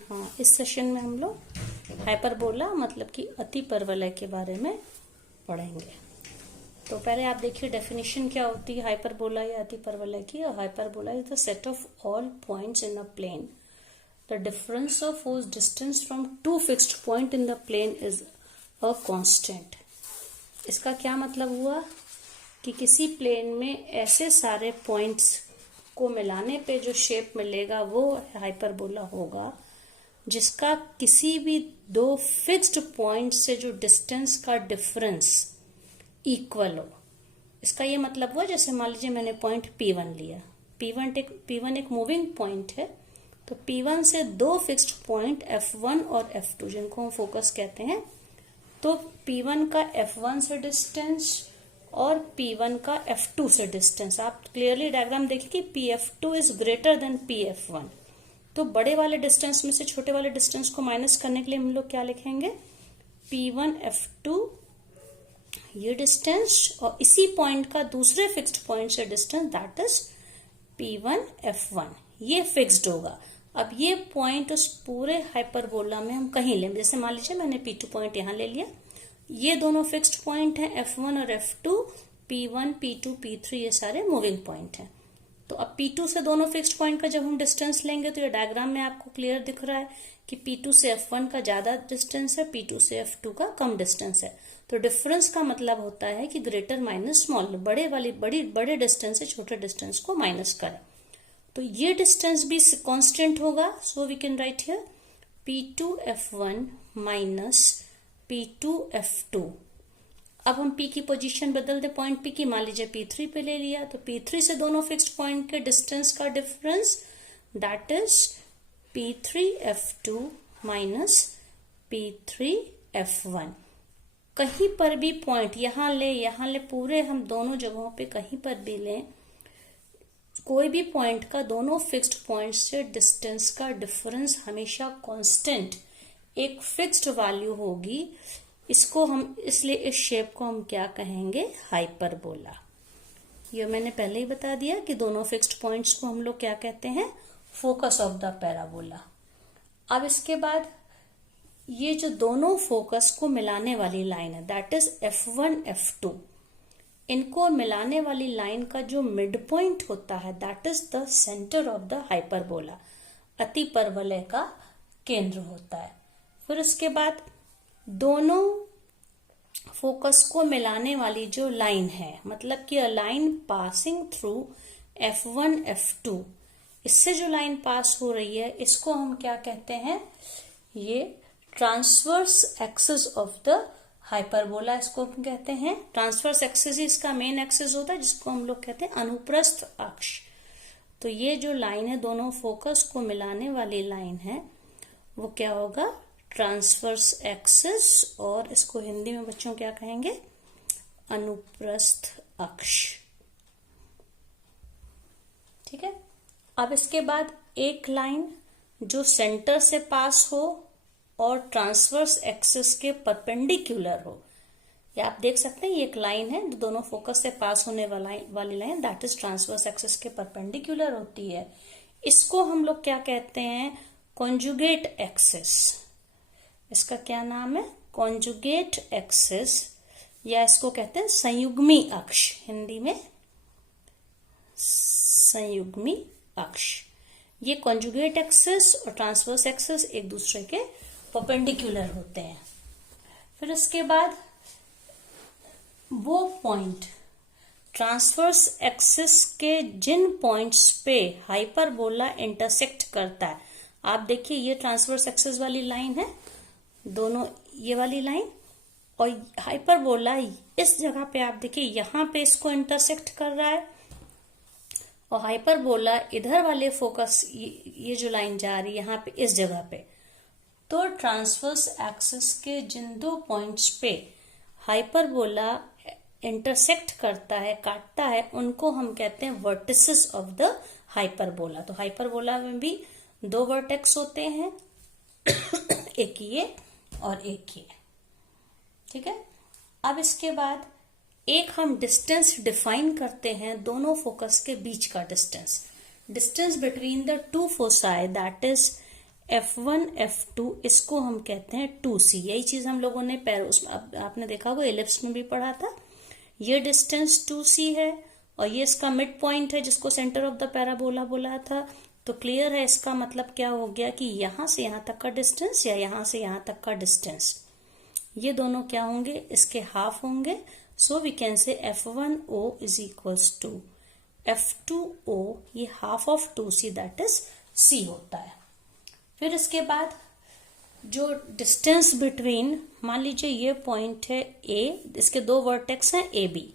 हाँ, इस सेशन में हम लोग हाइपरबोला मतलब कि अति परवलय के बारे में पढ़ेंगे। तो पहले आप देखिए डेफिनेशन क्या होती है हाइपरबोला या अति परवलय की। Hyperbola is the set of all points in the plane the difference of whose distance from two fixed point in the plane is a constant. इसका क्या मतलब हुआ कि किसी प्लेन में ऐसे सारे पॉइंट्स को मिलाने पे जो शेप मिलेगा वो हाइपरबोला होगा जिसका किसी भी दो फिक्स्ड पॉइंट से जो डिस्टेंस का डिफरेंस इक्वल हो। इसका ये मतलब हुआ जैसे मान लीजिए मैंने पॉइंट P1 लिया। P1 एक मूविंग पॉइंट है, तो P1 से दो फिक्स्ड पॉइंट F1 और F2 जिनको हम फोकस कहते हैं, तो P1 का F1 से डिस्टेंस और P1 का F2 से डिस्टेंस आप क्लियरली डायग्राम देखिए कि PF2 is greater then PF1। तो बड़े वाले डिस्टेंस में से छोटे वाले डिस्टेंस को माइनस करने के लिए हम लोग क्या लिखेंगे, P1 F2 ये डिस्टेंस और इसी पॉइंट का दूसरे फिक्स्ड पॉइंट से distance that is P1 F1 ये फिक्स्ड होगा। अब ये पॉइंट उस पूरे हाइपरबोला में हम कहीं लें, जैसे मान लीजिए मैंने P2 पॉइंट यहां ले लिया, ये दोनों फिक्स्ड पॉइंट हैं F1 और F2, P1 P2 P3 ये सारे मूविंग पॉइंट हैं। तो अब P2 से दोनों फिक्स्ड पॉइंट का जब हम डिस्टेंस लेंगे तो ये डायग्राम में आपको क्लियर दिख रहा है कि P2 से F1 का ज्यादा डिस्टेंस है, P2 से F2 का कम डिस्टेंस है। तो डिफरेंस का मतलब होता है कि ग्रेटर माइनस स्मॉल, बड़े डिस्टेंस से छोटे डिस्टेंस को माइनस करें। तो ये डिस्टेंस भी कांस्टेंट होगा, so we can write here P2 F1 minus P2 F2। अब हम P की पोजीशन बदल दे पॉइंट P की, मान लीजिए P3 पे ले लिया, तो P3 से दोनों फिक्स्ड पॉइंट के डिस्टेंस का difference that is P3 F2 minus P3 F1। कहीं पर भी पॉइंट यहाँ ले पूरे हम दोनों जगहों पे कहीं पर भी लें, कोई भी पॉइंट का दोनों फिक्स्ड पॉइंट से डिस्टेंस का डिफरेंस हमेशा कांस्टेंट एक फिक्स्ड वैल्यू होगी। इसको हम इसलिए इस शेप को हम क्या कहेंगे, हाइपरबोला। ये मैंने पहले ही बता दिया कि दोनों फिक्स्ड पॉइंट्स को हम लोग क्या कहते हैं, फोकस ऑफ द पैराबोला। अब इसके बाद ये जो दोनों फोकस को मिलाने वाली लाइन है दैट इज F1 F2, इनको मिलाने वाली लाइन का जो मिड पॉइंट होता है that is the centre of the hyperbola, अति परवलय का केंद्र होता है। फिर इसके बाद दोनों फोकस को मिलाने वाली जो लाइन है, मतलब कि a line passing through F1 F2, इससे जो लाइन पास हो रही है इसको हम क्या कहते हैं, ये transverse axis of the hyperbola इसको हम कहते हैं। ट्रांसवर्स एक्सिस इसका मेन एक्सिस होता है जिसको हम लोग कहते हैं अनुप्रस्थ अक्ष। तो ये जो लाइन है दोनों फोकस को मिलाने वाली लाइन है वो क्या होगा, ट्रांसवर्स एक्सिस, और इसको हिंदी में बच्चों क्या कहेंगे, अनुप्रस्थ अक्ष। ठीक है। अब इसके बाद एक लाइन जो सेंटर से पास हो और ट्रांसवर्स एक्सिस के परपेंडिकुलर हो, या आप देख सकते हैं ये एक लाइन है जो दोनों फोकस से पास होने वाली line that is transverse axis के परपेंडिकुलर होती है। इसको हम लोग क्या कहते हैं, कॉन्जुगेट एक्सिस। इसका क्या नाम है, कॉन्जुगेट एक्सिस, या इसको कहते हैं संयुग्मी अक्ष, हिंदी में संयुग्मी अक्ष। ये कॉन्जुगेट एक्सिस और ट्रांसवर्स एक्सिस एक दूसरे के परपेंडिकुलर होते हैं। फिर इसके बाद वो पॉइंट ट्रांसवर्स एक्सिस के जिन पॉइंट्स पे हाइपरबोला इंटरसेक्ट करता है, आप देखिए ये ट्रांसवर्स एक्सिस वाली लाइन है, दोनों ये वाली लाइन, और हाइपरबोला इस जगह पे आप देखिए यहां पे इसको इंटरसेक्ट कर रहा है, और हाइपरबोला इधर वाले फोकस ये जो लाइन जा रही है यहाँ पे इस जगह पे। तो ट्रांसवर्स एक्सिस के जिन दो पॉइंट्स पे हाइपरबोला इंटरसेक्ट करता है, काटता है, उनको हम कहते हैं वर्टिसेस ऑफ द हाइपरबोला। तो हाइपरबोला में भी दो वर्टेक्स होते हैं, एक ये और एक ये। ठीक है। अब इसके बाद एक हम डिस्टेंस डिफाइन करते हैं दोनों फोकस के बीच का distance between the two foci that is F1 F2 इसको हम कहते हैं 2C। यही चीज हम लोगों ने आपने देखा होगा एलिप्स में भी पढ़ा था। ये डिस्टेंस 2C है और ये इसका मिड पॉइंट है जिसको सेंटर ऑफ द पैराबोला बोला था। तो क्लियर है, इसका मतलब क्या हो गया कि यहां से यहां तक का डिस्टेंस या यहां से यहां तक का डिस्टेंस, ये दोनों क्या होंगे, इसके हाफ होंगे। सो वी कैन से F1O is equals to F2O, ये half of 2C that is C होता है। फिर इसके बाद जो डिस्टेंस बिटवीन, मान लीजिए ये पॉइंट है A, इसके दो वर्टेक्स हैं AB,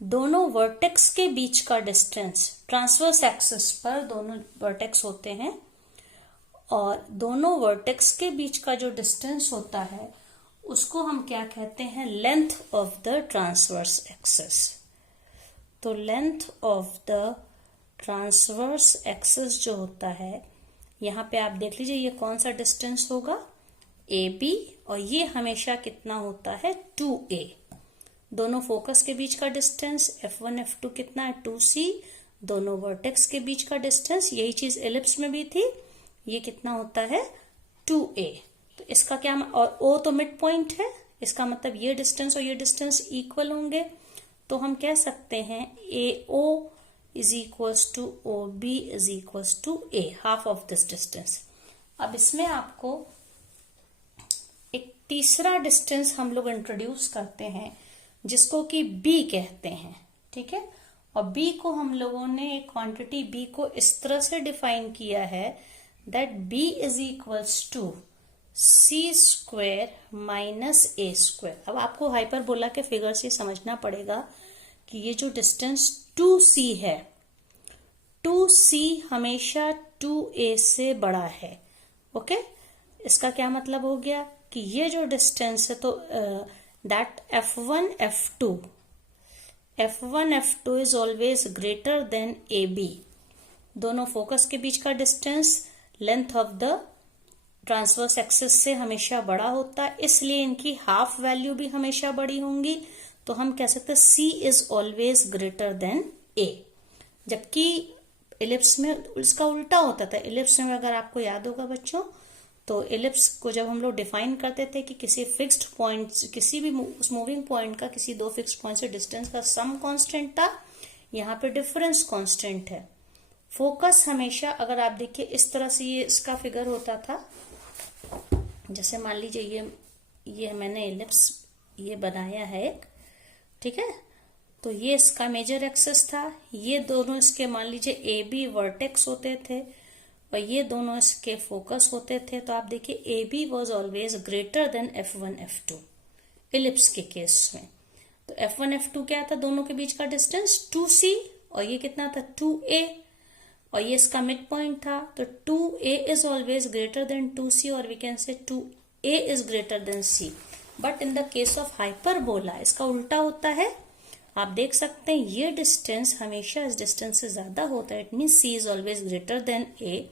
दोनों वर्टेक्स के बीच का डिस्टेंस ट्रांसवर्स एक्सिस पर दोनों वर्टेक्स होते हैं और दोनों वर्टेक्स के बीच का जो डिस्टेंस होता है उसको हम क्या कहते हैं, length of the transverse axis. तो length of the transverse axis जो होता है, यहां पे आप देख लीजिए ये कौन सा डिस्टेंस होगा, AB, और ये हमेशा कितना होता है, 2A। दोनों फोकस के बीच का डिस्टेंस F1 F2 कितना है, 2C। दोनों वर्टेक्स के बीच का डिस्टेंस, यही चीज एलिप्स में भी थी, ये कितना होता है, 2A। तो इसका क्या, और O तो मिड पॉइंट है, इसका मतलब ये डिस्टेंस और ये डिस्टेंस इक्वल होंगे। तो हम कह सकते हैं AO is equals to OB is equals to A, half of this distance. अब इसमें आपको एक तीसरा डिस्टेंस हम लोग इंट्रोड्यूस करते हैं जिसको कि B कहते हैं, ठीक है। और B को हम लोगों ने क्वांटिटी B को इस तरह से डिफाइन किया है that B is equals to C square minus A square. अब आपको हाइपरबोला के फिगर से समझना पड़ेगा कि ये जो डिस्टेंस 2C है, 2C हमेशा 2A से बड़ा है, ओके। इसका क्या मतलब हो गया कि ये जो डिस्टेंस है, तो that F1 F2 is always greater then AB। दोनों फोकस के बीच का distance length of the transverse axis से हमेशा बड़ा होता है, इसलिए इनकी हाफ वैल्यू भी हमेशा बड़ी होंगी। तो हम कह सकते हैं C is always greater than A। जबकि एलिप्स में इसका उल्टा होता था। एलिप्स में अगर आपको याद होगा बच्चों, तो एलिप्स को जब हम लोग डिफाइन करते थे कि किसी फिक्स्ड पॉइंट, किसी भी मूविंग पॉइंट का किसी दो फिक्स्ड पॉइंट से डिस्टेंस का सम कांस्टेंट था, यहाँ पे डिफरेंस कांस्टेंट है। फोकस हमेशा, अगर आप देखिए इस तरह से ये इसका फिगर होता था, जैसे मान लीजिए ये मैंने एलिप्स ये बनाया है एक, ठीक है। तो ये इसका मेजर एक्सिस था, ये दोनों इसके मान लीजिए AB वर्टेक्स होते थे और ये दोनों इसके फोकस होते थे। तो आप देखिए AB was always greater then F1 F2 ellipse के केस में। तो F1 F2 क्या था, दोनों के बीच का डिस्टेंस 2C और ये कितना था, 2A, और ये इसका मिड पॉइंट था। तो 2A is always greater then 2C और we can say 2A is greater than C। But in the case of hyperbola इसका उल्टा होता है। आप देख सकते हैं ये डिस्टेंस हमेशा इस डिस्टेंस से ज्यादा होता है, it means C is always greater than A।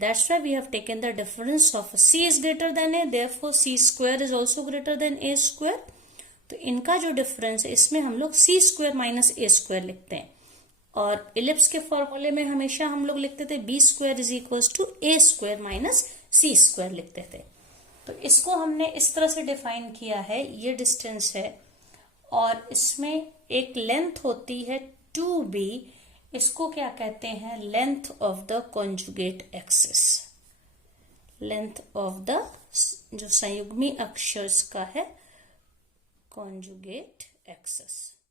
That's why we have taken the difference of C is greater than A, therefore C square is also greater than A square. तो इनका जो difference है इसमें हम लोग C square minus A square लिखते हैं, और इलिप्स के फॉर्मूले में हमेशा हम लोग लिखते थे B square is equals to A square minus C square लिखते थे। तो इसको हमने इस तरह से डिफाइन किया है, ये डिस्टेंस है और इसमें एक लेंथ होती है 2B, इसको क्या कहते हैं, length of the conjugate axis. Length of the जो संयुग्मी अक्षर का है कॉन्जुगेट एक्सिस।